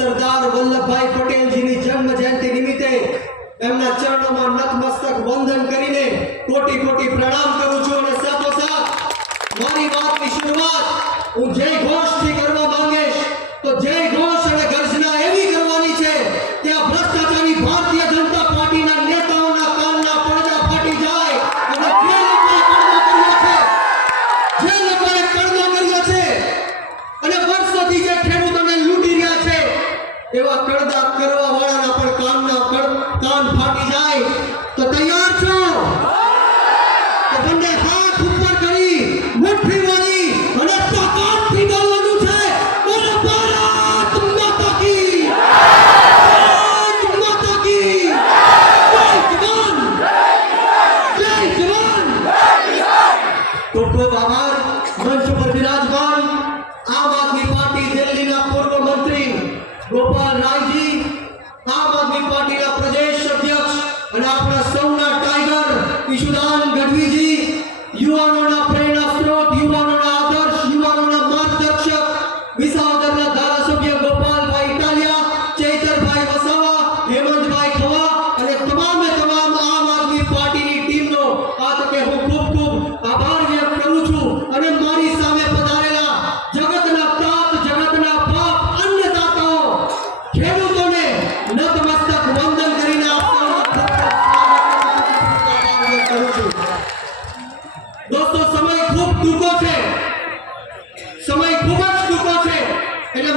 સરદાર વલ્લભભાઈ પટેલજીની જન્મ જયંતિ નિમિત્તે એમના ચરણોમાં નતમસ્તક વંદન કરીને કોટી કોટી પ્રણામ કરું છું અને સાથોસાથ મારી વાતની શરૂઆત હું જય ઘોષથી કરવા માંગીશ. તો જય ઘોષ eu acordo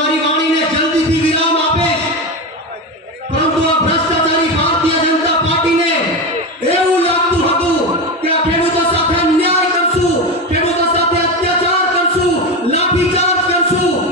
તમારી વાણીને જલ્દીથી વિરામ આપે. પરંતુ આ ભ્રષ્ટાચારી ભારતીય જનતા પાર્ટીને એવું લાગતું હતું કે આ ખેડૂતો સાથે ન્યાય કરશું, ખેડૂતો સાથે અત્યાચાર કરશું, લાઠીચાર્જ કરશું.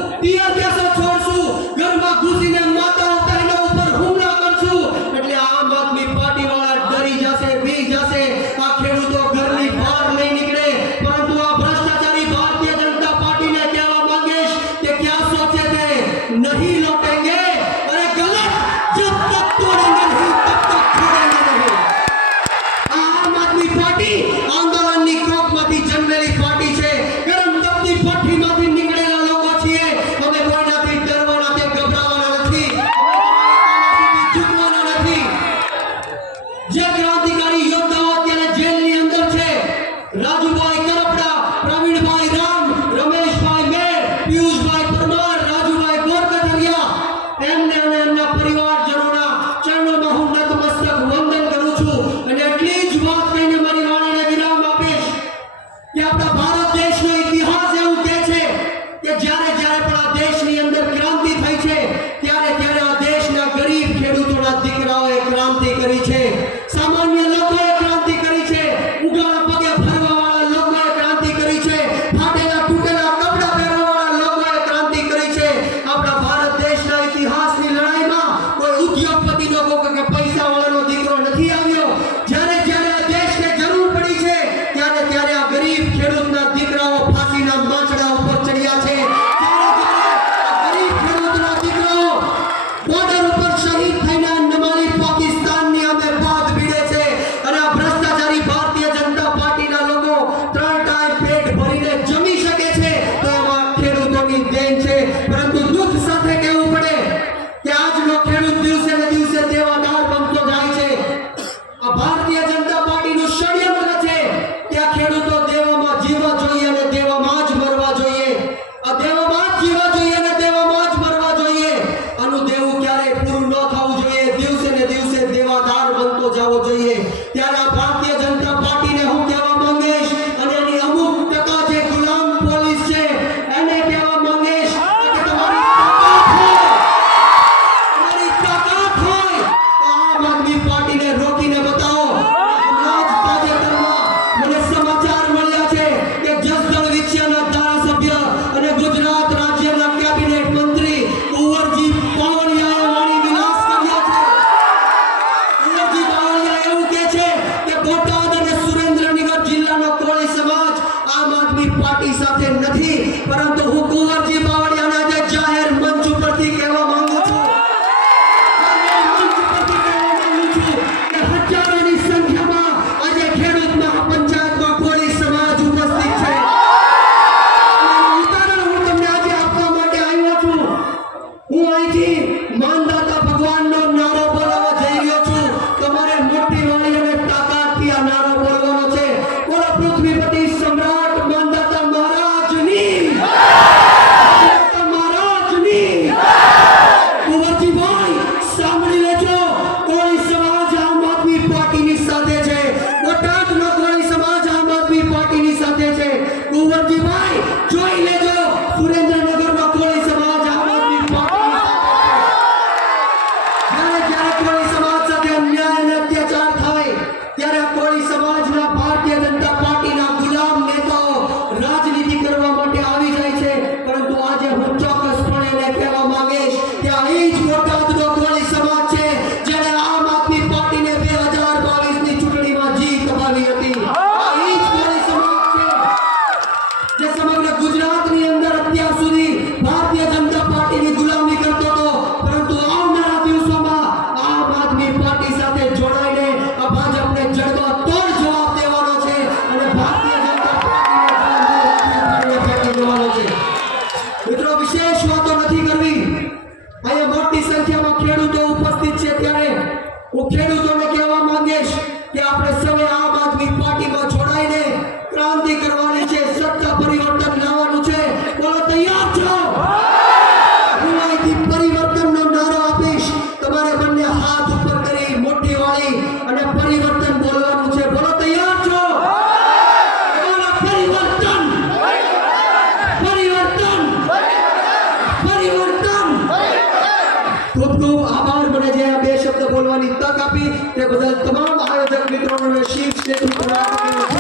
parties are Governor Sheep, Deputy Governor.